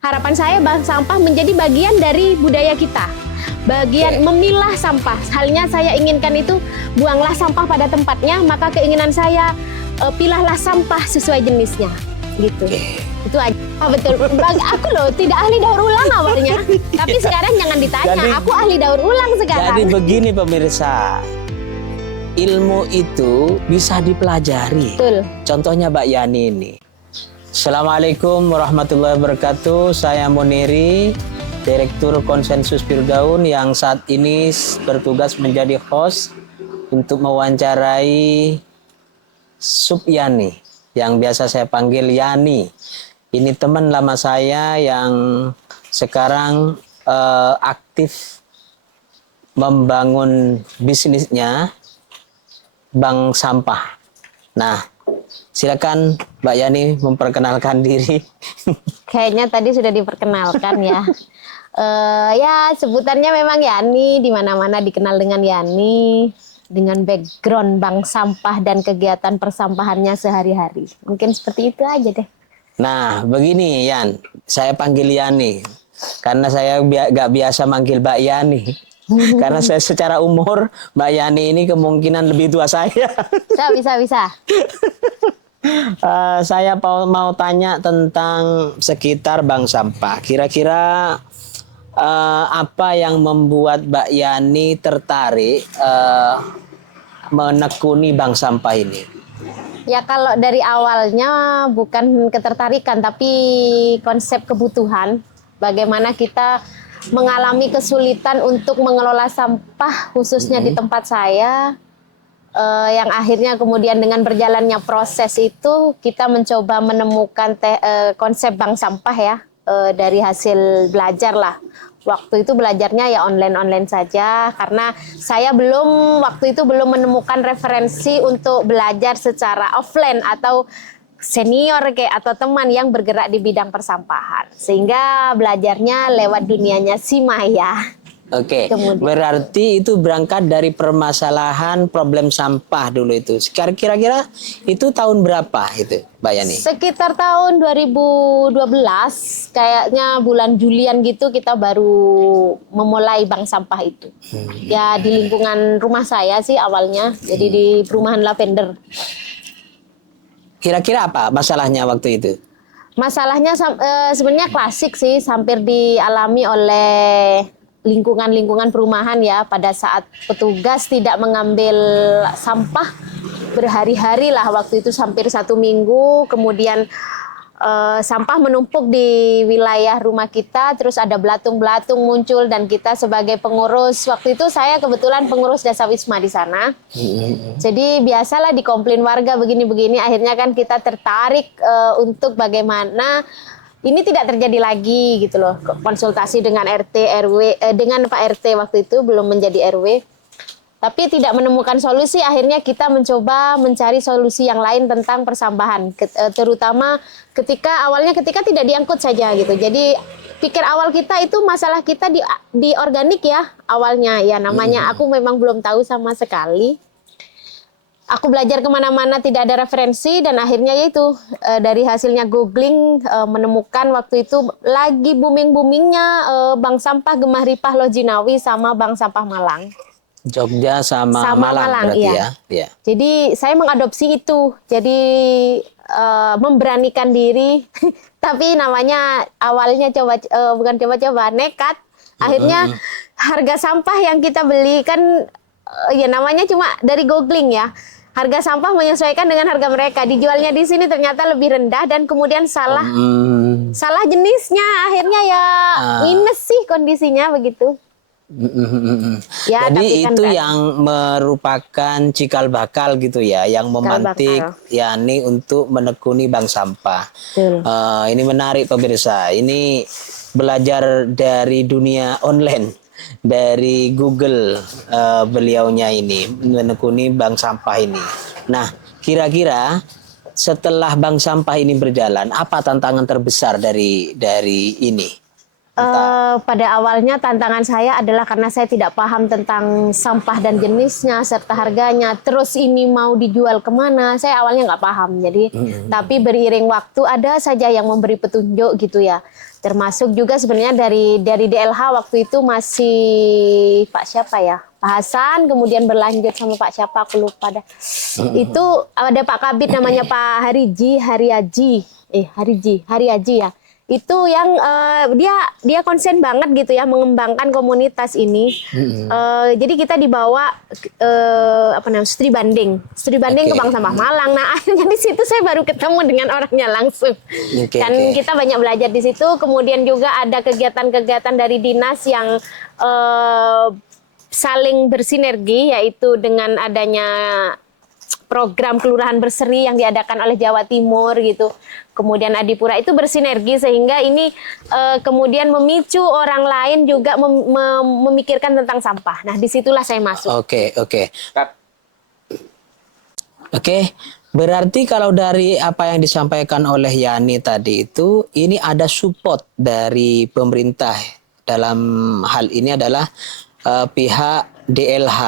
Harapan saya bank sampah menjadi bagian dari budaya kita. Bagian memilah sampah. Halnya saya inginkan itu buanglah sampah pada tempatnya, maka keinginan saya pilahlah sampah sesuai jenisnya. Gitu. Itu aja. Betul. Aku loh tidak ahli daur ulang awalnya. Tapi sekarang jangan ditanya, jadi, aku ahli daur ulang sekarang. Jadi begini pemirsa. Ilmu itu bisa dipelajari. Betul. Contohnya Mbak Yani ini. Assalamualaikum warahmatullahi wabarakatuh. Saya Muniri, Direktur Konsensus Firdaun yang saat ini bertugas menjadi host untuk mewawancarai Supiani yang biasa saya panggil Yani. Ini teman lama saya yang sekarang aktif membangun bisnisnya bank sampah. Nah, silakan Mbak Yani memperkenalkan diri. Kayaknya tadi sudah diperkenalkan ya. Ya sebutannya memang Yani, di mana-mana dikenal dengan Yani, dengan background bank sampah dan kegiatan persampahannya sehari-hari. Mungkin seperti itu aja deh. Nah, begini Yan, saya panggil Yani karena saya gak biasa manggil Mbak Yani. Karena saya secara umur Mbak Yani ini kemungkinan lebih tua saya. Bisa. Saya mau tanya tentang sekitar bank sampah. Kira-kira apa yang membuat Mbak Yani tertarik menekuni bank sampah ini? Ya kalau dari awalnya bukan ketertarikan tapi konsep kebutuhan. Bagaimana kita mengalami kesulitan untuk mengelola sampah khususnya di tempat saya. Yang akhirnya kemudian dengan berjalannya proses itu kita mencoba menemukan konsep bank sampah ya dari hasil belajar lah. Waktu itu belajarnya ya online saja karena saya waktu itu belum menemukan referensi untuk belajar secara offline atau senior atau teman yang bergerak di bidang persampahan. Sehingga belajarnya lewat dunianya si Maya. Oke, berarti itu berangkat dari permasalahan problem sampah dulu itu. Kira-kira itu tahun berapa itu, Mbak Yani? Sekitar tahun 2012, kayaknya bulan Julian gitu kita baru memulai bank sampah itu. Ya di lingkungan rumah saya sih awalnya, jadi di perumahan Lavender. Kira-kira apa masalahnya waktu itu? Masalahnya sebenarnya klasik sih, hampir dialami oleh lingkungan perumahan ya, pada saat petugas tidak mengambil sampah berhari-hari lah waktu itu, hampir 1 minggu, kemudian sampah menumpuk di wilayah rumah kita, terus ada belatung-belatung muncul dan kita sebagai pengurus, waktu itu saya kebetulan pengurus Desa Wisma di sana, jadi biasalah dikomplain warga begini-begini, akhirnya kan kita tertarik untuk bagaimana ini tidak terjadi lagi gitu loh. Konsultasi dengan RT, RW, dengan Pak RT waktu itu belum menjadi RW. Tapi tidak menemukan solusi, akhirnya kita mencoba mencari solusi yang lain tentang persampahan. Terutama awalnya ketika tidak diangkut saja gitu. Jadi pikir awal kita itu masalah kita di organik ya awalnya. Ya namanya aku memang belum tahu sama sekali. Aku belajar kemana-mana tidak ada referensi dan akhirnya yaitu dari hasilnya googling menemukan waktu itu lagi booming-boomingnya bank sampah Gemah Ripah Lojinawi sama bank sampah Malang. Jogja sama Malang berarti iya. Ya. Jadi saya mengadopsi itu, jadi memberanikan diri, tapi namanya awalnya bukan coba-coba, nekat. Akhirnya harga sampah yang kita beli kan ya namanya cuma dari googling ya. Harga sampah menyesuaikan dengan harga mereka. Dijualnya di sini ternyata lebih rendah dan kemudian salah jenisnya. Akhirnya ya minus sih kondisinya begitu. Ya, jadi itu yang merupakan cikal bakal gitu ya, yang memantik Yani untuk menekuni bank sampah. Ini menarik pemirsa. Ini belajar dari dunia online. Dari Google beliaunya ini menekuni bank sampah ini. Nah, kira-kira setelah bank sampah ini berjalan, apa tantangan terbesar dari ini? Pada awalnya tantangan saya adalah karena saya tidak paham tentang sampah dan jenisnya serta harganya. Terus ini mau dijual kemana? Saya awalnya nggak paham. Jadi, tapi beriring waktu ada saja yang memberi petunjuk gitu ya. Termasuk juga sebenarnya dari DLH waktu itu masih Pak siapa ya? Pak Hasan, kemudian berlanjut sama Pak siapa aku lupa dah. Itu ada Pak Kabid namanya Pak Hariaji ya. Itu yang dia konsen banget gitu ya mengembangkan komunitas ini. Jadi kita dibawa studi banding ke Bank Sampah Malang. Nah akhirnya di situ saya baru ketemu dengan orangnya langsung. Kita banyak belajar di situ. Kemudian juga ada kegiatan-kegiatan dari dinas yang saling bersinergi, yaitu dengan adanya program Kelurahan Berseri yang diadakan oleh Jawa Timur gitu. Kemudian Adipura itu bersinergi sehingga ini kemudian memicu orang lain juga memikirkan tentang sampah. Nah, disitulah saya masuk. Oke. Berarti kalau dari apa yang disampaikan oleh Yani tadi itu, ini ada support dari pemerintah dalam hal ini adalah pihak DLH.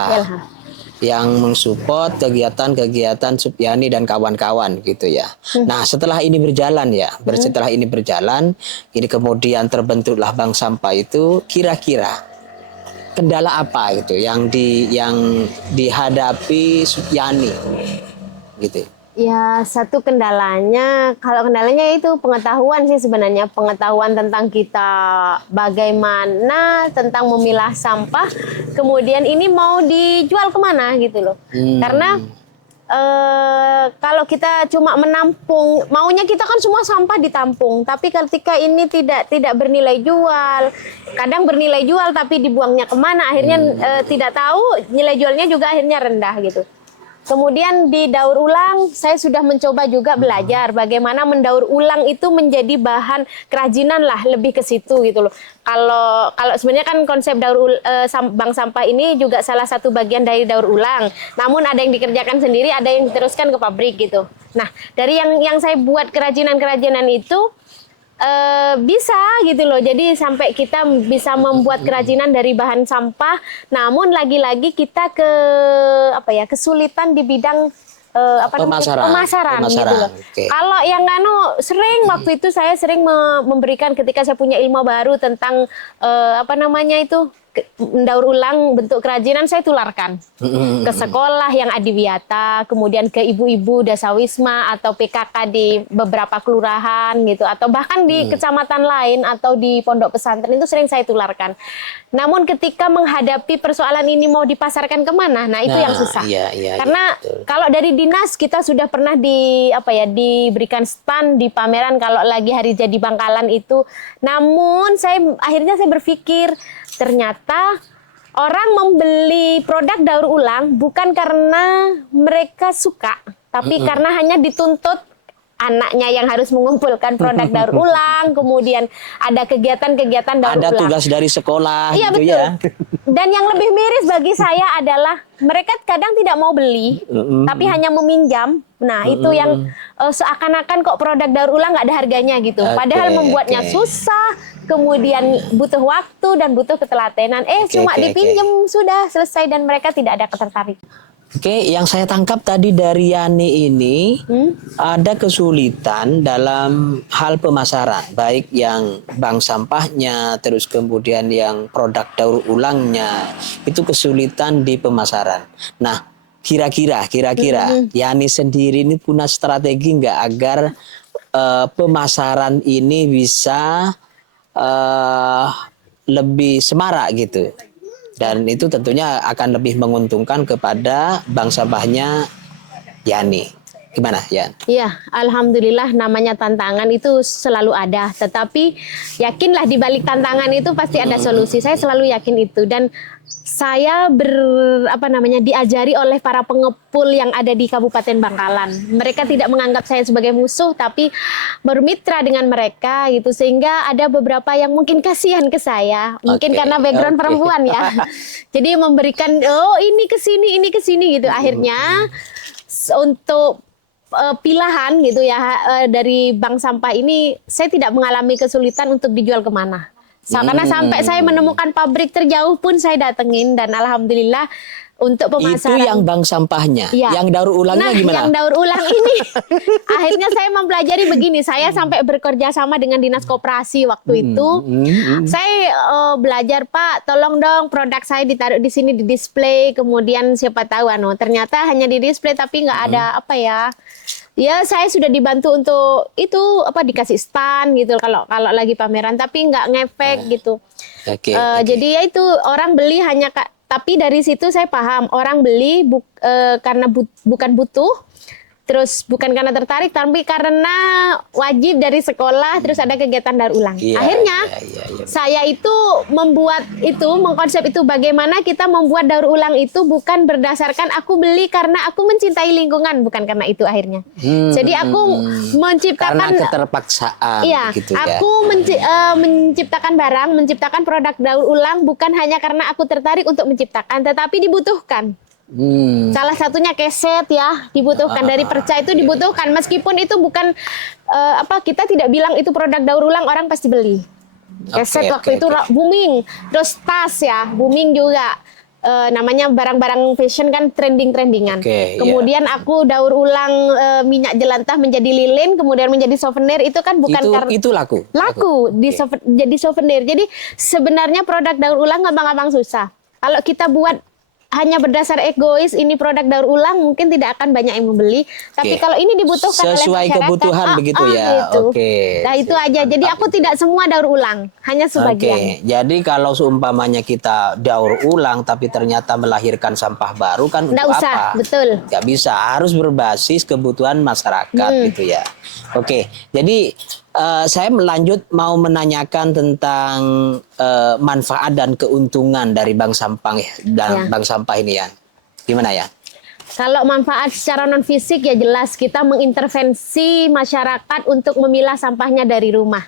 Yang mensupport kegiatan-kegiatan Supiani dan kawan-kawan gitu ya. Nah setelah ini berjalan ya, ini kemudian terbentuklah Bank Sampah itu, kira-kira kendala apa gitu yang dihadapi Supiani gitu? Ya satu kendalanya, kalau kendalanya itu pengetahuan sih sebenarnya, pengetahuan tentang kita bagaimana tentang memilah sampah, kemudian ini mau dijual kemana gitu loh. Karena kalau kita cuma menampung, maunya kita kan semua sampah ditampung, tapi ketika ini tidak bernilai jual, kadang bernilai jual tapi dibuangnya kemana, akhirnya tidak tahu, nilai jualnya juga akhirnya rendah gitu. Kemudian di daur ulang, saya sudah mencoba juga belajar bagaimana mendaur ulang itu menjadi bahan kerajinan lah, lebih ke situ gitu loh. Kalau sebenarnya kan konsep bank sampah ini juga salah satu bagian dari daur ulang. Namun ada yang dikerjakan sendiri, ada yang diteruskan ke pabrik gitu. Nah, dari yang saya buat kerajinan-kerajinan itu bisa gitu loh. Jadi sampai kita bisa membuat kerajinan dari bahan sampah. Namun lagi-lagi kita kesulitan di bidang pemasaran gitu loh. Kalau yang waktu itu saya sering memberikan ketika saya punya ilmu baru tentang mendaur ulang bentuk kerajinan, saya tularkan ke sekolah yang adiwiyata, kemudian ke ibu-ibu dasawisma atau PKK di beberapa kelurahan gitu, atau bahkan di kecamatan lain atau di pondok pesantren itu sering saya tularkan. Namun ketika menghadapi persoalan ini mau dipasarkan kemana, nah itu yang susah. Karena kalau dari dinas kita sudah pernah diberikan stand di pameran kalau lagi hari jadi Bangkalan itu. Namun akhirnya saya berpikir ternyata orang membeli produk daur ulang bukan karena mereka suka, tapi karena hanya dituntut anaknya yang harus mengumpulkan produk daur ulang, kemudian ada kegiatan-kegiatan daur ulang. Ada tugas dari sekolah. Iya gitu betul. Ya. Dan yang lebih miris bagi saya adalah mereka kadang tidak mau beli, tapi hanya meminjam. Nah itu yang seakan-akan kok produk daur ulang nggak ada harganya gitu. Padahal membuatnya susah, kemudian butuh waktu dan butuh ketelatenan. Cuma dipinjam sudah selesai dan mereka tidak ada ketertarikan. Yang saya tangkap tadi dari Yani ini ada kesulitan dalam hal pemasaran, baik yang bank sampahnya, terus kemudian yang produk daur ulangnya, itu kesulitan di pemasaran. Nah, kira-kira Yani sendiri ini punya strategi nggak agar pemasaran ini bisa lebih semarak gitu? Dan itu tentunya akan lebih menguntungkan kepada bank sampahnya Yani. Gimana, Yan? Iya, alhamdulillah namanya tantangan itu selalu ada. Tetapi yakinlah di balik tantangan itu pasti ada solusi. Saya selalu yakin itu. Dan saya diajari oleh para pengepul yang ada di Kabupaten Bangkalan. Mereka tidak menganggap saya sebagai musuh, tapi bermitra dengan mereka gitu, sehingga ada beberapa yang mungkin kasihan ke saya, mungkin karena background perempuan ya. Jadi memberikan ini ke sini gitu. Akhirnya untuk pilahan gitu ya dari bank sampah ini saya tidak mengalami kesulitan untuk dijual kemana. Karena sampai saya menemukan pabrik terjauh pun saya datengin, dan alhamdulillah untuk pemasaran. Itu yang bank sampahnya. Ya. Yang daur ulangnya gimana? Yang daur ulang ini akhirnya saya mempelajari begini. Saya sampai bekerja sama dengan dinas koperasi waktu itu. Saya belajar, Pak, tolong dong produk saya ditaruh di sini, di display. Kemudian siapa tahu ternyata hanya di display tapi nggak ada apa ya. Ya, saya sudah dibantu untuk itu dikasih stand gitu kalau lagi pameran, tapi nggak ngefek gitu. Oke. Jadi ya itu orang beli hanya tapi dari situ saya paham orang beli karena bukan butuh, terus bukan karena tertarik, tapi karena wajib dari sekolah, terus ada kegiatan daur ulang. Akhirnya saya itu mengkonsep itu bagaimana kita membuat daur ulang itu bukan berdasarkan aku beli karena aku mencintai lingkungan, bukan karena itu akhirnya. Jadi aku menciptakan karena keterpaksaan. Gitu ya. Aku menciptakan barang, menciptakan produk daur ulang bukan hanya karena aku tertarik untuk menciptakan, tetapi dibutuhkan. Salah satunya keset ya, dibutuhkan. Dari perca itu dibutuhkan, meskipun itu bukan kita tidak bilang itu produk daur ulang, orang pasti beli. Keset waktu itu booming, terus tas ya booming juga. Namanya barang-barang fashion kan trending-trendingan. Kemudian aku daur ulang minyak jelantah menjadi lilin, kemudian menjadi souvenir. Itu kan bukan karena itu laku jadi souvenir. Jadi sebenarnya produk daur ulang abang-abang susah. Kalau kita buat hanya berdasar egois, ini produk daur ulang, mungkin tidak akan banyak yang membeli. Tapi kalau ini dibutuhkan oleh sesuai masyarakat, kebutuhan begitu ya. Gitu. Nah itu aja. Jadi aku tidak semua daur ulang, hanya sebagian. Jadi kalau seumpamanya kita daur ulang, tapi ternyata melahirkan sampah baru kan nggak untuk usah, apa? Betul. Nggak bisa, harus berbasis kebutuhan masyarakat gitu ya. Jadi saya mau menanyakan tentang manfaat dan keuntungan dari bank sampah bank sampah ini ya. Gimana ya? Kalau manfaat secara non fisik ya jelas kita mengintervensi masyarakat untuk memilah sampahnya dari rumah.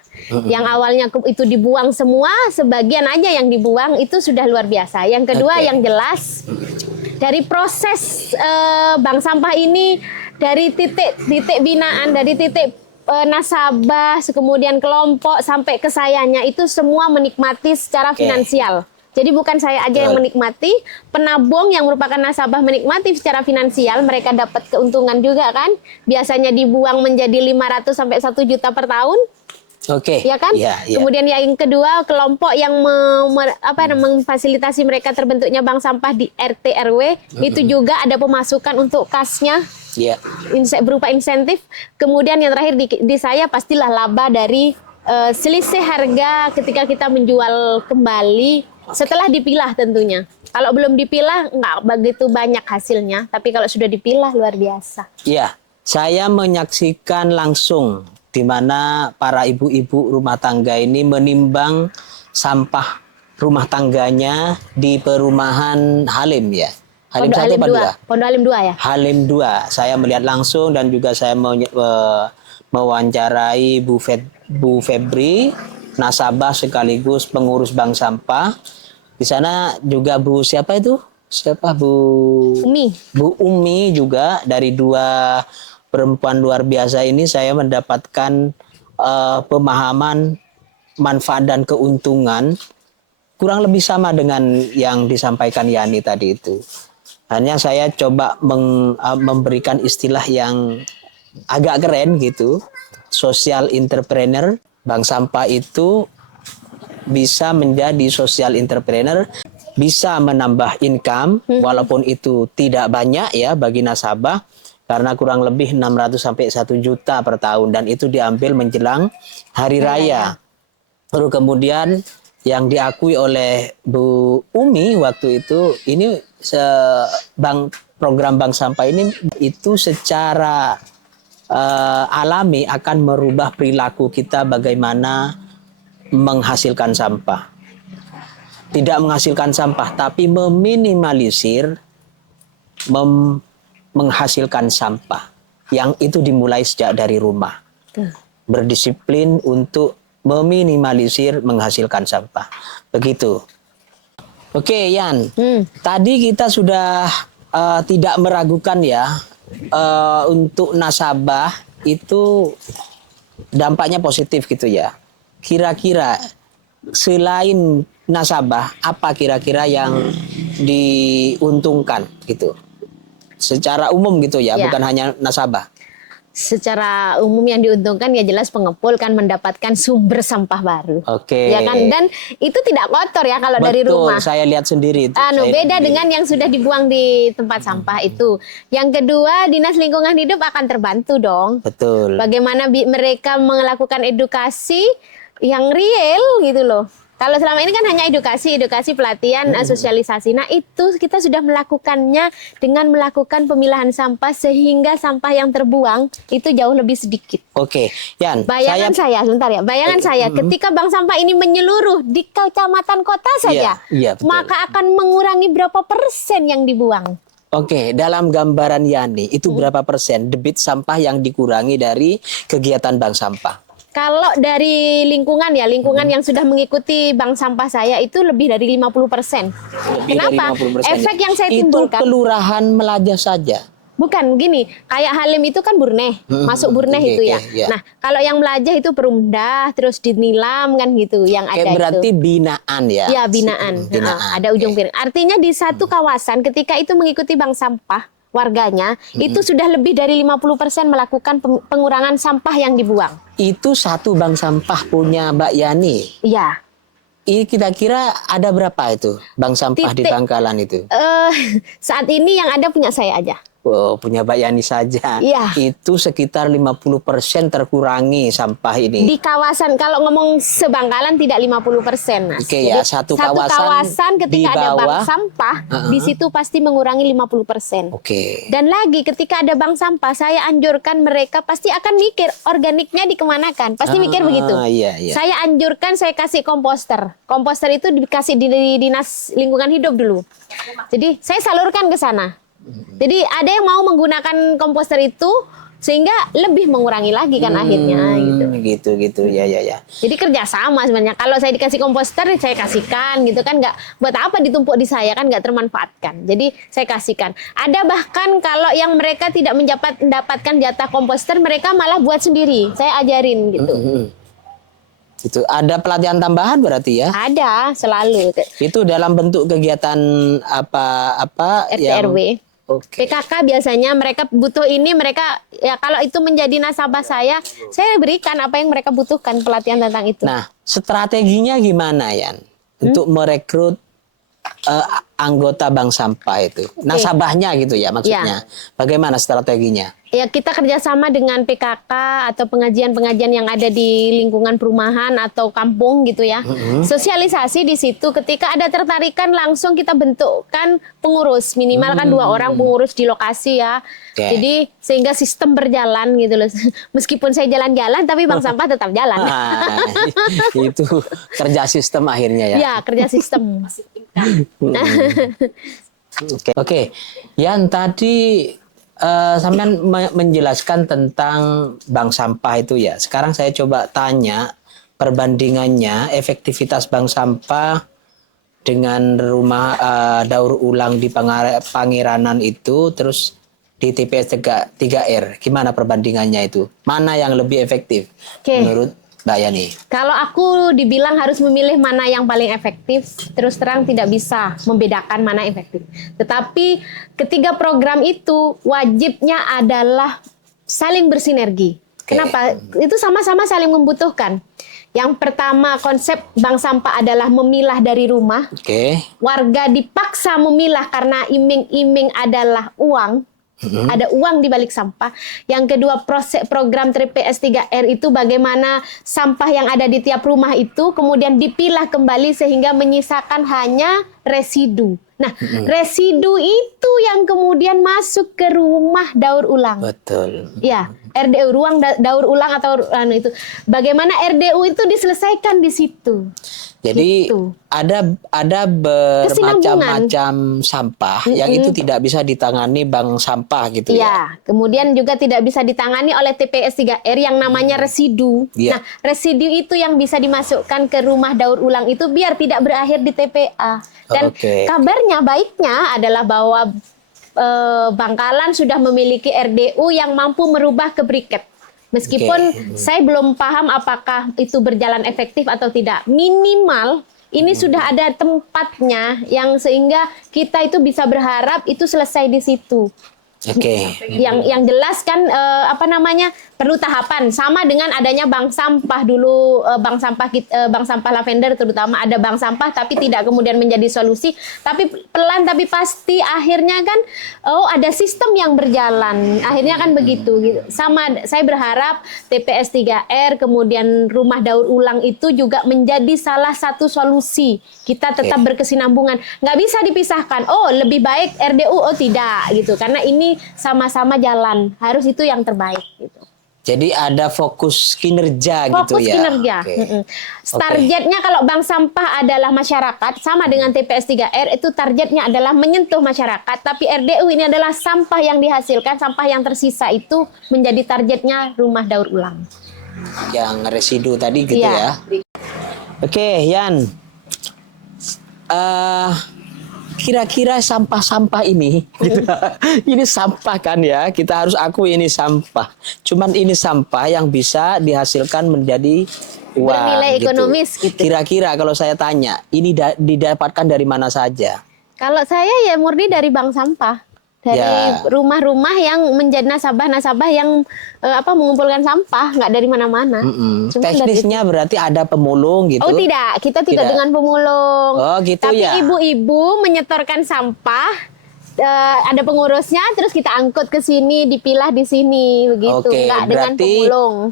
Yang awalnya itu dibuang semua, sebagian aja yang dibuang, itu sudah luar biasa. Yang kedua yang jelas dari proses bank sampah ini, dari titik binaan, dari titik nasabah, kemudian kelompok sampai ke sayanya, itu semua menikmati secara finansial. Jadi bukan saya aja yang menikmati, penabung yang merupakan nasabah menikmati secara finansial, mereka dapat keuntungan juga kan. Biasanya dibuang menjadi 500 sampai 1 juta per tahun. Ya kan? Kemudian yang kedua, kelompok yang memfasilitasi mereka terbentuknya bank sampah di RT RW, itu juga ada pemasukan untuk kasnya. Berupa insentif. Kemudian yang terakhir di saya pastilah laba dari selisih harga ketika kita menjual kembali setelah dipilah tentunya. Kalau belum dipilah nggak begitu banyak hasilnya, tapi kalau sudah dipilah luar biasa. Iya, saya menyaksikan langsung di mana para ibu-ibu rumah tangga ini menimbang sampah rumah tangganya di perumahan Halim ya. Halim 1 apa 2? Pondok Halim 2 ya? Halim 2. Saya melihat langsung dan juga saya mewawancarai Bu Febri, nasabah sekaligus pengurus bank sampah. Di sana juga Bu siapa itu? Bu Umi. Bu Umi juga. Dari 2 perempuan luar biasa ini saya mendapatkan pemahaman manfaat dan keuntungan kurang lebih sama dengan yang disampaikan Yani tadi itu. Hanya saya coba memberikan istilah yang agak keren gitu. Social entrepreneur. Bank sampah itu bisa menjadi social entrepreneur, bisa menambah income walaupun itu tidak banyak ya bagi nasabah, karena kurang lebih 600 sampai 1 juta per tahun, dan itu diambil menjelang hari raya. Lalu kemudian yang diakui oleh Bu Umi waktu itu, ini program bank sampah ini itu secara alami akan merubah perilaku kita bagaimana menghasilkan sampah. Tidak menghasilkan sampah, tapi meminimalisir menghasilkan sampah. Yang itu dimulai sejak dari rumah. Berdisiplin untuk meminimalisir menghasilkan sampah. Begitu. Oke, Yan. Tadi kita sudah tidak meragukan ya, untuk nasabah itu dampaknya positif gitu ya. Kira-kira selain nasabah, apa kira-kira yang diuntungkan gitu? Secara umum gitu ya, Ya. bukan hanya nasabah. Secara umum yang diuntungkan ya jelas pengepul kan mendapatkan sumber sampah baru. Oke. Ya kan, dan itu tidak kotor ya kalau dari rumah. Betul, saya lihat sendiri itu. Beda dengan yang sudah dibuang di tempat sampah itu. Yang kedua, Dinas Lingkungan Hidup akan terbantu dong. Betul. Bagaimana mereka melakukan edukasi yang real gitu loh. Kalau selama ini kan hanya edukasi pelatihan, sosialisasi. Nah itu kita sudah melakukannya dengan melakukan pemilahan sampah sehingga sampah yang terbuang itu jauh lebih sedikit. Oke, Yan. Bayangan saya, sebentar ya. Bayangan saya, ketika bank sampah ini menyeluruh di kecamatan kota saja, iya, betul. maka akan mengurangi berapa persen yang dibuang? Oke, dalam gambaran Yani, itu berapa persen debit sampah yang dikurangi dari kegiatan bank sampah? Kalau dari lingkungan ya, lingkungan yang sudah mengikuti bank sampah saya itu lebih dari 50%. Kenapa? Dari 50%. Efek yang saya itu timbulkan. kelurahan Melajah saja. Bukan gini, kayak Halim itu kan Burneh, masuk Burneh Oke, itu ya. iya. Nah, kalau yang Melajah itu Perumdah, terus Dinilam kan gitu, yang ada Berarti itu. binaan ya? Ya, binaan. Ada ujung piring. Artinya di satu kawasan ketika itu mengikuti bank sampah, warganya itu sudah lebih dari 50% melakukan pengurangan sampah yang dibuang. Itu satu bank sampah punya Mbak Yani. Iya. Ini kira-kira ada berapa itu bank sampah di Bangkalan itu? Saat ini yang ada punya saya aja. Oh, punya Mbak Yani saja. Iya. Itu sekitar 50% terkurangi sampah ini. Di kawasan, kalau ngomong sebangkalan tidak 50%. Mas. Oke, ya, satu kawasan ketika di ada bank bawah. sampah, di situ pasti mengurangi 50%. Oke. Dan lagi ketika ada bank sampah, saya anjurkan mereka pasti akan mikir organiknya dikemanakan. Pasti mikir begitu. Iya, iya. Saya anjurkan, saya kasih komposter. Komposter itu dikasih di Dinas Lingkungan Hidup dulu. Jadi saya salurkan ke sana. Jadi ada yang mau menggunakan komposter itu sehingga lebih mengurangi lagi kan akhirnya Gitu ya. Jadi kerjasama sebenarnya. Kalau saya dikasih komposter saya kasihkan gitu kan, nggak buat apa ditumpuk di saya kan, nggak termanfaatkan. Jadi saya kasihkan. Ada bahkan kalau yang mereka tidak mendapatkan jatah komposter, mereka malah buat sendiri. Saya ajarin gitu. Itu ada pelatihan tambahan berarti ya? Ada selalu. Itu dalam bentuk kegiatan apa RT yang RW. Oke. PKK biasanya mereka butuh ini, mereka ya kalau itu menjadi nasabah saya berikan apa yang mereka butuhkan, pelatihan tentang itu. Nah, strateginya gimana Yan untuk merekrut anggota bank sampah itu? Nasabahnya gitu ya maksudnya. Bagaimana strateginya? Ya kita kerjasama dengan PKK atau pengajian-pengajian yang ada di lingkungan perumahan atau kampung gitu ya. Sosialisasi di situ, ketika ada tertarikan langsung kita bentukkan pengurus, minimal kan 2 orang pengurus di lokasi ya. Jadi sehingga sistem berjalan gitu loh. Meskipun saya jalan-jalan tapi bank sampah tetap jalan. Itu kerja sistem akhirnya ya. Ya, kerja sistem. Oke. Yan tadi sampean menjelaskan tentang bank sampah itu ya. Sekarang saya coba tanya perbandingannya efektivitas bank sampah dengan rumah daur ulang di Pangeranan itu, terus di TPS 3R. Gimana perbandingannya itu? Mana yang lebih efektif menurut Mbak Yani? Kalau aku dibilang harus memilih mana yang paling efektif, terus terang tidak bisa membedakan mana efektif. Tetapi ketiga program itu wajibnya adalah saling bersinergi. Kenapa? Itu sama-sama saling membutuhkan. Yang pertama, konsep bank sampah adalah memilah dari rumah. Warga dipaksa memilah karena iming-iming adalah uang. Ada uang di balik sampah. Yang kedua, program TPS 3R itu bagaimana sampah yang ada di tiap rumah itu kemudian dipilah kembali sehingga menyisakan hanya residu. Nah, residu itu yang kemudian masuk ke rumah daur ulang. Betul. Ya, RDU, ruang daur ulang atau itu. Bagaimana RDU itu diselesaikan di situ. Jadi gitu. ada bermacam-macam sampah yang itu tidak bisa ditangani bank sampah gitu ya. Kemudian juga tidak bisa ditangani oleh TPS 3R yang namanya residu. Nah, residu itu yang bisa dimasukkan ke rumah daur ulang itu biar tidak berakhir di TPA. Dan kabarnya baiknya adalah bahwa Bangkalan sudah memiliki RDU yang mampu merubah ke briket. Meskipun saya belum paham apakah itu berjalan efektif atau tidak. Minimal ini sudah ada tempatnya yang sehingga kita itu bisa berharap itu selesai di situ. Oke. Yang jelas kan perlu tahapan, sama dengan adanya bank sampah dulu, bank sampah lavender terutama, ada bank sampah tapi tidak kemudian menjadi solusi, tapi pelan tapi pasti akhirnya kan ada sistem yang berjalan akhirnya kan begitu gitu. Sama saya berharap TPS 3R kemudian rumah daur ulang itu juga menjadi salah satu solusi, kita tetap berkesinambungan, nggak bisa dipisahkan, lebih baik RDU, tidak gitu, karena ini sama-sama jalan, harus itu yang terbaik gitu. Jadi ada fokus kinerja gitu ya. Fokus kinerja. Targetnya kalau bank sampah adalah masyarakat, sama dengan TPS 3R itu targetnya adalah menyentuh masyarakat, tapi RDU ini adalah sampah yang dihasilkan, sampah yang tersisa itu menjadi targetnya rumah daur ulang. Yang residu tadi gitu ya. Oke, Yan. Kira-kira sampah-sampah ini, ini sampah kan ya, kita harus akui ini sampah. Cuman ini sampah yang bisa dihasilkan menjadi uang. Bernilai ekonomis gitu. Kira-kira kalau saya tanya, ini didapatkan dari mana saja? Kalau saya ya murni dari bank sampah. Dari rumah-rumah yang menjadi nasabah-nasabah yang mengumpulkan sampah, nggak dari mana-mana. Teknisnya berarti ada pemulung gitu? Oh tidak, kita tidak dengan pemulung. Oh gitu. Tapi ibu-ibu menyetorkan sampah, ada pengurusnya, terus kita angkut ke sini, dipilah di sini, begitu. Nggak dengan pemulung.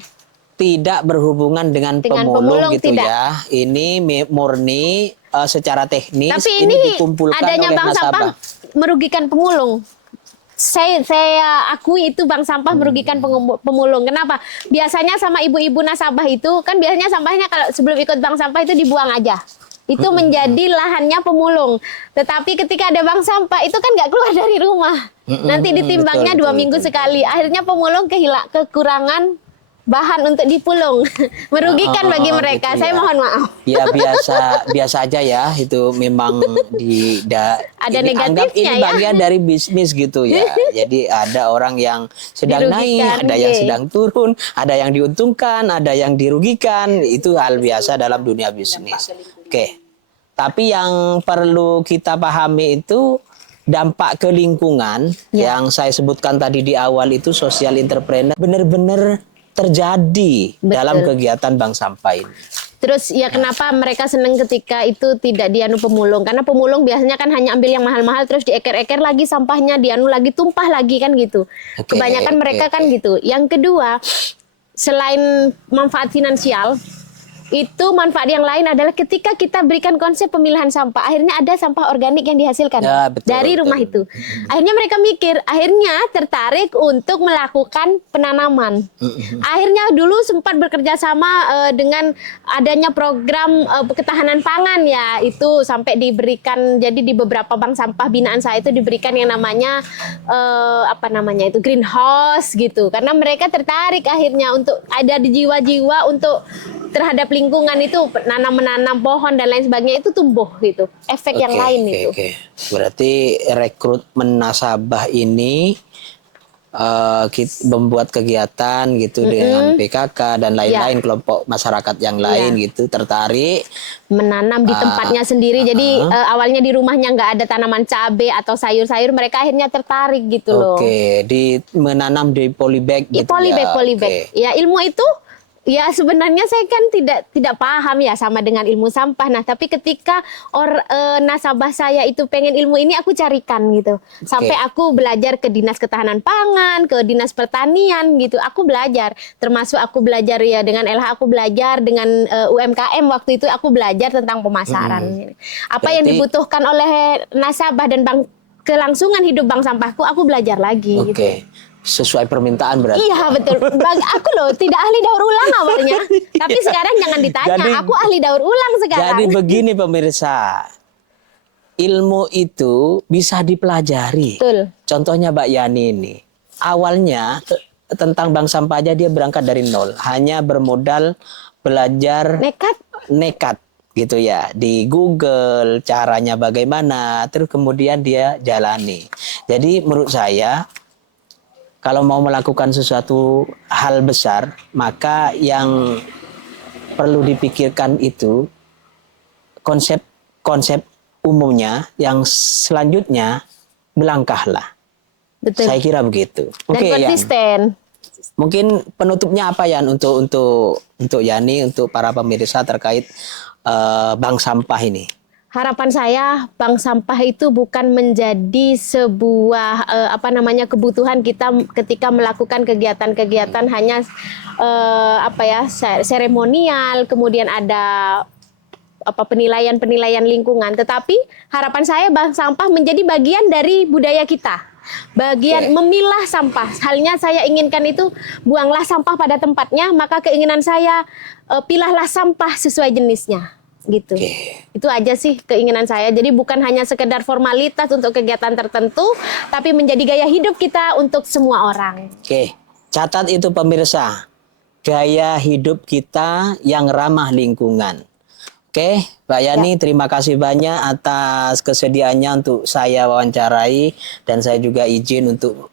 Tidak berhubungan dengan pemulung gitu tidak. Ya. Ini murni secara teknis. Tapi ini dikumpulkan adanya oleh bank sampah merugikan pemulung. Saya akui itu bank sampah merugikan pemulung. Kenapa? Biasanya sama ibu-ibu nasabah itu kan biasanya sampahnya kalau sebelum ikut bank sampah itu dibuang aja. Itu menjadi lahannya pemulung. Tetapi ketika ada bank sampah itu kan nggak keluar dari rumah. Nanti ditimbangnya 2 minggu sekali. Akhirnya pemulung kekurangan bahan untuk dipulung. Merugikan bagi mereka. Gitu, saya mohon maaf. Ya biasa aja ya, itu memang ada negatifnya ini bagian dari bisnis gitu ya. Jadi ada orang yang sedang naik, ada yang sedang turun, ada yang diuntungkan, ada yang dirugikan. Itu hal biasa dalam dunia bisnis. Oke. Tapi yang perlu kita pahami itu dampak ke lingkungan yang saya sebutkan tadi di awal itu social entrepreneur benar-benar terjadi dalam kegiatan bank sampah ini. Terus ya kenapa mereka senang ketika itu tidak dianu pemulung? Karena pemulung biasanya kan hanya ambil yang mahal-mahal terus dieker-eker lagi sampahnya, dianu lagi, tumpah lagi kan gitu. Kebanyakan mereka kan gitu. Yang kedua, selain manfaat finansial, itu manfaat yang lain adalah ketika kita berikan konsep pemilahan sampah, akhirnya ada sampah organik yang dihasilkan dari rumah itu. Akhirnya mereka mikir, akhirnya tertarik untuk melakukan penanaman. Akhirnya dulu sempat bekerja sama dengan adanya program ketahanan pangan ya, itu sampai diberikan, jadi di beberapa bank sampah binaan saya itu diberikan yang namanya itu greenhouse gitu. Karena mereka tertarik akhirnya untuk ada di jiwa-jiwa untuk terhadap lingkungan itu, menanam pohon dan lain sebagainya itu tumbuh gitu. Efek yang lain itu. Berarti rekrutmen nasabah ini membuat kegiatan gitu dengan PKK dan lain-lain, kelompok masyarakat yang lain gitu tertarik menanam di tempatnya sendiri. Jadi awalnya di rumahnya nggak ada tanaman cabai atau sayur-sayur, mereka akhirnya tertarik gitu loh. Menanam di polybag gitu. Polybag. Ya ilmu itu ya sebenarnya saya kan tidak paham ya sama dengan ilmu sampah. Nah, tapi ketika nasabah saya itu pengen ilmu ini, aku carikan gitu. Sampai aku belajar ke Dinas Ketahanan Pangan, ke Dinas Pertanian gitu. Aku belajar, termasuk aku belajar ya dengan LH, aku belajar dengan UMKM waktu itu, aku belajar tentang pemasaran. Apa yang dibutuhkan oleh nasabah dan kelangsungan hidup bank sampahku, aku belajar lagi gitu. Sesuai permintaan berarti. Iya betul. Aku loh tidak ahli daur ulang awalnya. Tapi sekarang jangan ditanya. Aku ahli daur ulang sekarang. Jadi begini pemirsa. Ilmu itu bisa dipelajari. Betul. Contohnya Mbak Yani ini. Awalnya tentang bank sampah aja dia berangkat dari nol. Hanya bermodal belajar nekat gitu ya. Di Google caranya bagaimana. Terus kemudian dia jalani. Jadi menurut saya kalau mau melakukan sesuatu hal besar, maka yang perlu dipikirkan itu konsep umumnya, yang selanjutnya melangkahlah. Betul. Saya kira begitu. Dan konsisten. Mungkin penutupnya apa ya untuk Yani, untuk para pemirsa terkait bank sampah ini? Harapan saya bank sampah itu bukan menjadi sebuah kebutuhan kita ketika melakukan kegiatan-kegiatan hanya seremonial, kemudian ada penilaian-penilaian lingkungan, tetapi harapan saya bank sampah menjadi bagian dari budaya kita. Bagian memilah sampah. Halnya saya inginkan itu buanglah sampah pada tempatnya, maka keinginan saya pilahlah sampah sesuai jenisnya. Gitu. Itu aja sih keinginan saya. Jadi bukan hanya sekedar formalitas untuk kegiatan tertentu, tapi menjadi gaya hidup kita untuk semua orang. Catat itu pemirsa. Gaya hidup kita yang ramah lingkungan. Mbak Yani, terima kasih banyak atas kesediaannya untuk saya wawancarai, dan saya juga izin untuk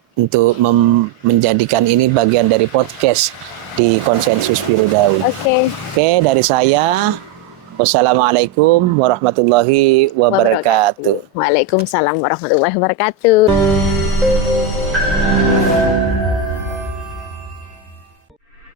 menjadikan ini bagian dari podcast di Konsensus Biru Daun. Dari saya, wassalamualaikum warahmatullahi wabarakatuh. Waalaikumsalam warahmatullahi wabarakatuh.